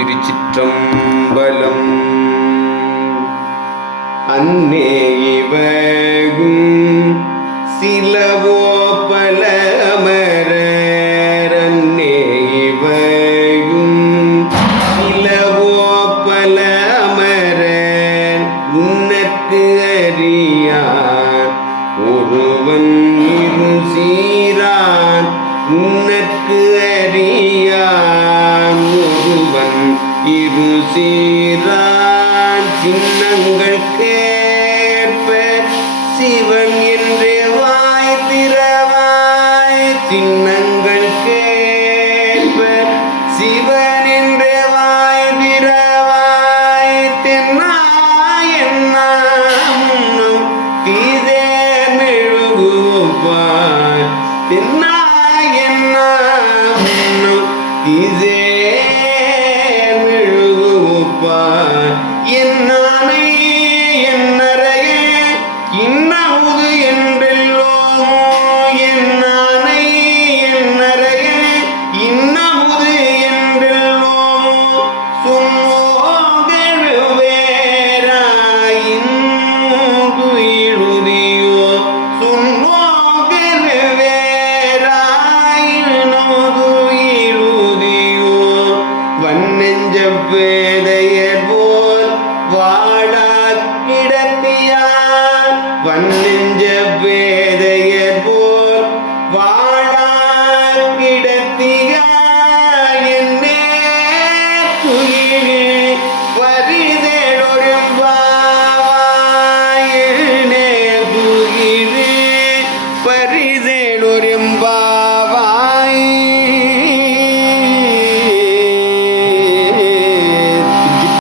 திருச்சிற்றம்பலம். அன்னே இவகும் சிலவோ பல அமரர், அன்னே இவகும் சிலவோ பல அமரர், உனக்கு அறியான் ஒருவன் இரு சீரான், உனக்கு அறியான் ஒருவன் இரு சீரான், சின்னங்கள்